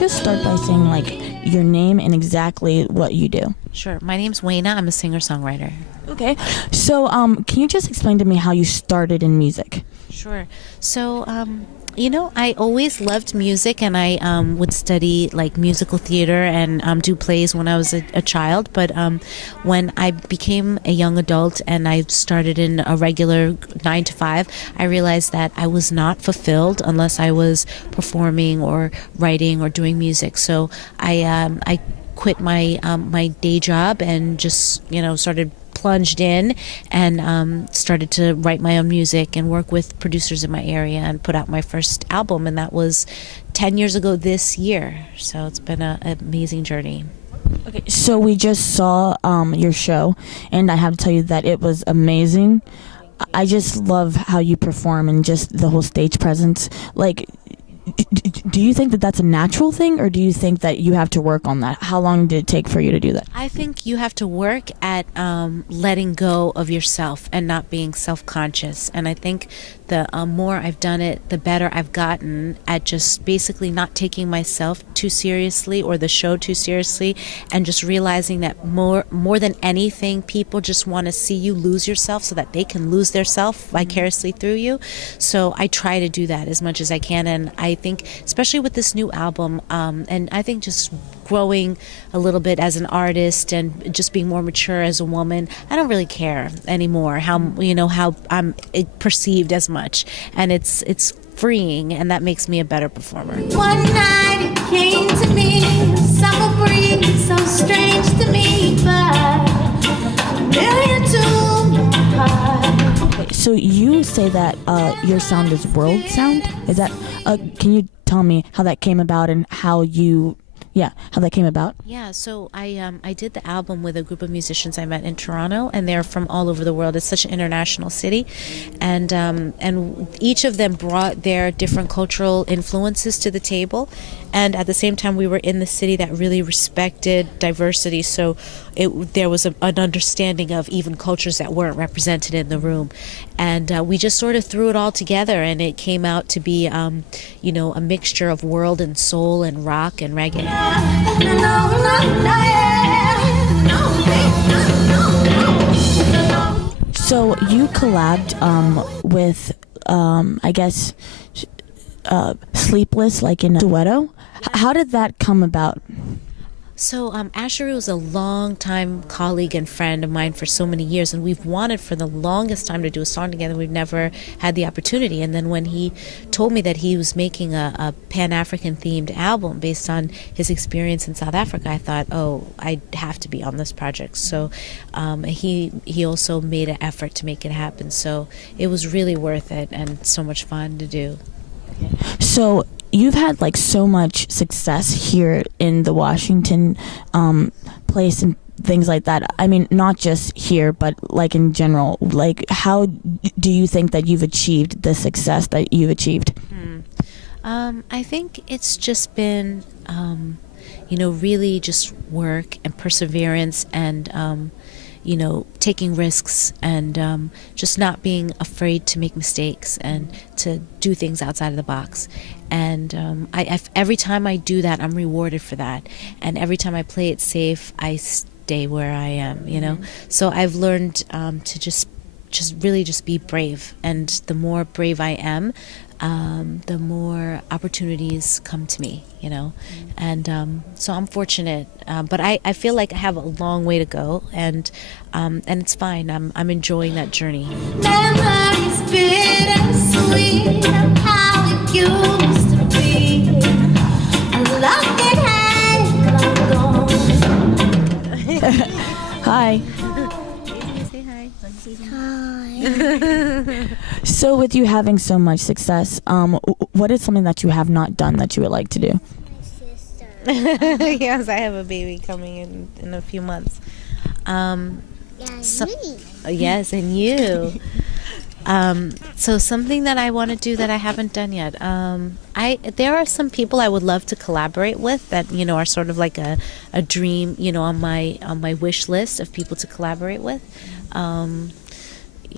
just start by saying like your name and exactly what you do? Sure. My name's Wayna. I'm a singer-songwriter. Okay. So, can you just explain to me how you started in music? Sure. So, I always loved music, and I would study like musical theater and do plays when I was a child. But when I became a young adult and I started in a regular 9 to 5, I realized that I was not fulfilled unless I was performing or writing or doing music. So I quit my my day job and just started plunged in and started to write my own music and work with producers in my area and put out my first album, and that was 10 years ago this year. So it's been an amazing journey. Okay, so we just saw your show, and I have to tell you that it was amazing. I just love how you perform and just the whole stage presence. Like, do you think that that's a natural thing, or do you think that you have to work on that? How long did it take for you to do that? I think you have to work at letting go of yourself and not being self-conscious. And I think the more I've done it, the better I've gotten at just basically not taking myself too seriously or the show too seriously, and just realizing that more than anything, people just want to see you lose yourself so that they can lose their self vicariously through you. So I try to do that as much as I can, and I think especially with this new album, and I think just growing a little bit as an artist and just being more mature as a woman, I don't really care anymore how I'm perceived as much, and it's freeing, and that makes me a better performer. One night it came to me, summer breeze, so strange to me, but a million to my heart. So you say that your sound is world sound? Is that? Can you tell me how that came about and how that came about? Yeah, so I did the album with a group of musicians I met in Toronto, and they're from all over the world. It's such an international city, and each of them brought their different cultural influences to the table, and at the same time we were in the city that really respected diversity, so there was an understanding of even cultures that weren't represented in the room, and we just sort of threw it all together, and it came out to be a mixture of world and soul and rock and reggae. So you collabed with I guess Sleepless, like in A.O.W. How did that come about? So Asheru is a long-time colleague and friend of mine for so many years, and we've wanted for the longest time to do a song together. We've never had the opportunity, and then when he told me that he was making a Pan-African themed album based on his experience in South Africa, I thought, oh, I have to be on this project. So he also made an effort to make it happen, so it was really worth it and so much fun to do. So you've had like so much success here in the Washington place and things like that. I mean, not just here, but like in general. Like, how do you think that you've achieved the success that you've achieved? I think it's just been, really just work and perseverance and, taking risks and just not being afraid to make mistakes and to do things outside of the box. And every time I do that, I'm rewarded for that. And every time I play it safe, I stay where I am, So I've learned to just really just be brave. And the more brave I am, the more opportunities come to me, and so I'm fortunate, but I feel like I have a long way to go, and it's fine. I'm enjoying that journey. Memories bittersweet of how it used to be. I love it had long gone. Hi. Say hi. Hi. So with you having so much success, what is something that you have not done that you would like to do? My sister. Yes, I have a baby coming in a few months. Yes, and you. So something that I want to do that I haven't done yet. There are some people I would love to collaborate with that are sort of like a dream on my wish list of people to collaborate with.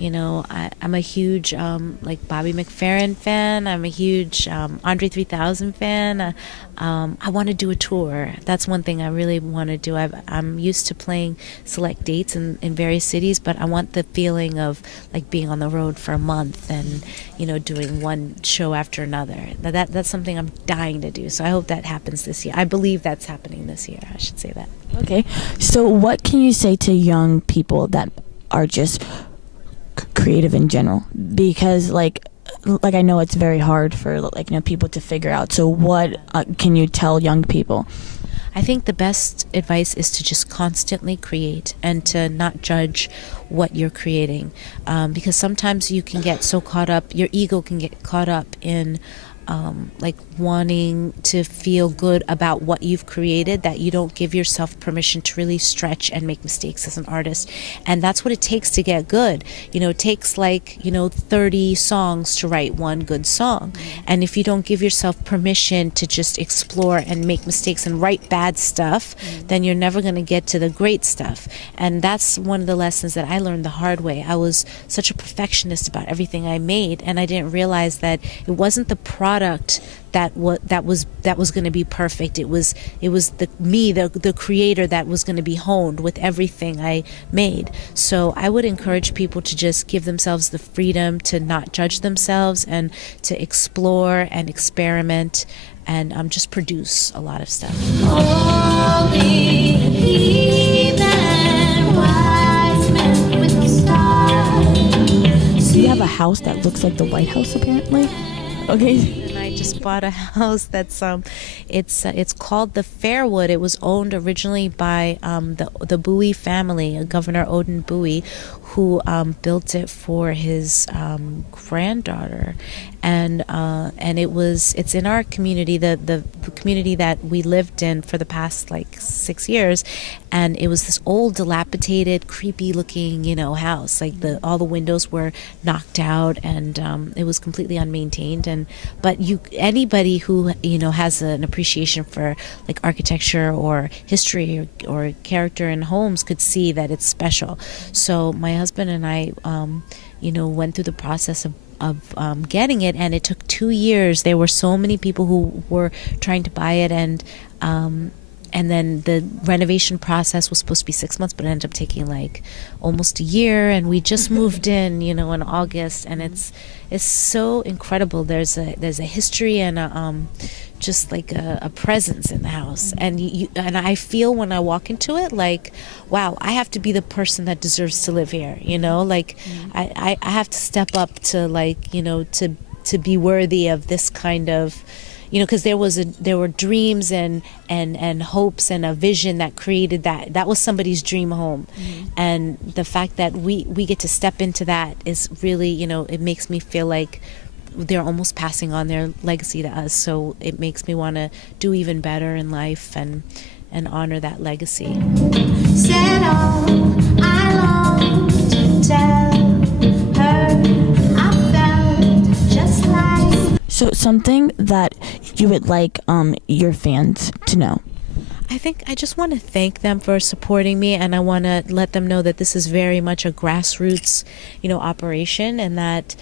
I'm a huge like Bobby McFerrin fan. I'm a huge Andre 3000 fan. I want to do a tour. That's one thing I really want to do. I'm used to playing select dates in various cities, but I want the feeling of like being on the road for a month and doing one show after another. That's something I'm dying to do. So I hope that happens this year. I believe that's happening this year. I should say that. Okay. So what can you say to young people that are just creative in general? Because like I know it's very hard for people to figure out. So what can you tell young people? I think the best advice is to just constantly create and to not judge what you're creating, because sometimes you can get so caught up, your ego can get caught up in like wanting to feel good about what you've created, that you don't give yourself permission to really stretch and make mistakes as an artist. And that's what it takes to get good. It takes 30 songs to write one good song. And if you don't give yourself permission to just explore and make mistakes and write bad stuff, then you're never going to get to the great stuff. And that's one of the lessons that I learned the hard way. I was such a perfectionist about everything I made, and I didn't realize that it wasn't the product that was going to be perfect. It was the creator that was going to be honed with everything I made. So I would encourage people to just give themselves the freedom to not judge themselves and to explore and experiment and just produce a lot of stuff. Holy heathen, wise men with the stars. You have a house that looks like the White House, apparently. Okay. And I just bought a house that's it's called the Fairwood. It was owned originally by the Bowie family, Governor Odin Bowie, who built it for his granddaughter, and it's in our community, the community that we lived in for the past 6 years, and it was this old, dilapidated, creepy looking house. All the windows were knocked out, and it was completely unmaintained. But anybody who has an appreciation for architecture or history or character in homes could see that it's special. So my husband and I went through the process of getting it, and it took 2 years. There were so many people who were trying to buy it, and then the renovation process was supposed to be 6 months, but it ended up taking almost a year. And we just moved in, in August, and it's so incredible. There's a history and just a presence in the house, and and I feel when I walk into it, wow, I have to be the person that deserves to live here. I have to step up to to be worthy of this kind of. Because there were dreams and hopes and a vision that created that was somebody's dream home, and the fact that we get to step into that is really it makes me feel like they're almost passing on their legacy to us. So it makes me want to do even better in life and honor that legacy. Said all I long to tell her I felt just like. So something that you would like your fans to know. I think I just want to thank them for supporting me, and I want to let them know that this is very much a grassroots, operation, and that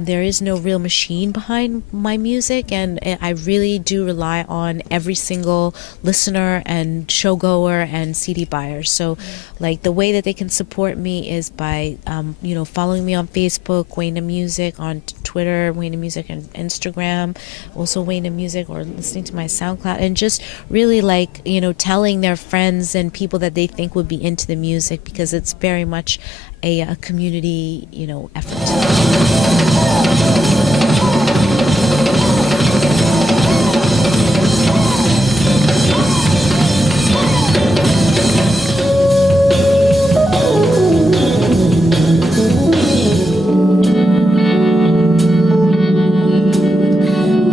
there is no real machine behind my music, and I really do rely on every single listener and showgoer and CD buyer. So, the way that they can support me is by, following me on Facebook, Wayna Music, on Twitter, Wayna Music, and Instagram, also Wayna Music, or listening to my SoundCloud, and just really telling their friends and people that they think would be into the music, because it's very much a community, effort.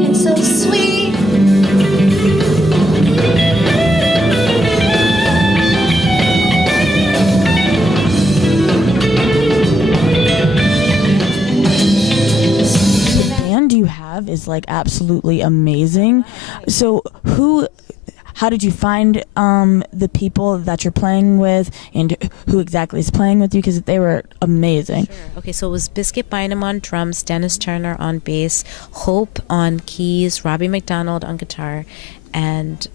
It's so sweet. Is absolutely amazing. So how did you find the people that you're playing with, and who exactly is playing with you? Because they were amazing. Sure. Okay, so it was Biscuit Bynum on drums, Dennis Turner on bass, Hope on keys, Robbie McDonald on guitar, and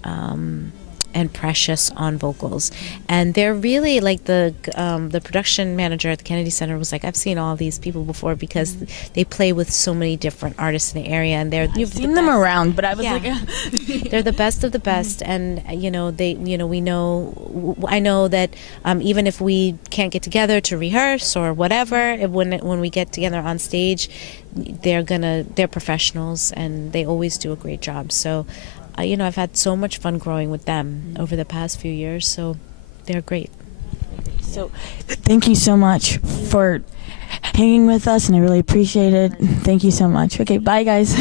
Precious on vocals. And they're really like the production manager at the Kennedy Center was like, I've seen all these people before because they play with so many different artists in the area, and I've seen them around, but I was like, they're the best of the best. And I know that even if we can't get together to rehearse or whatever, when we get together on stage, they're professionals and they always do a great job. So I've had so much fun growing with them over the past few years, so they're great. So thank you so much for hanging with us, and I really appreciate it. Thank you so much. Okay, bye guys.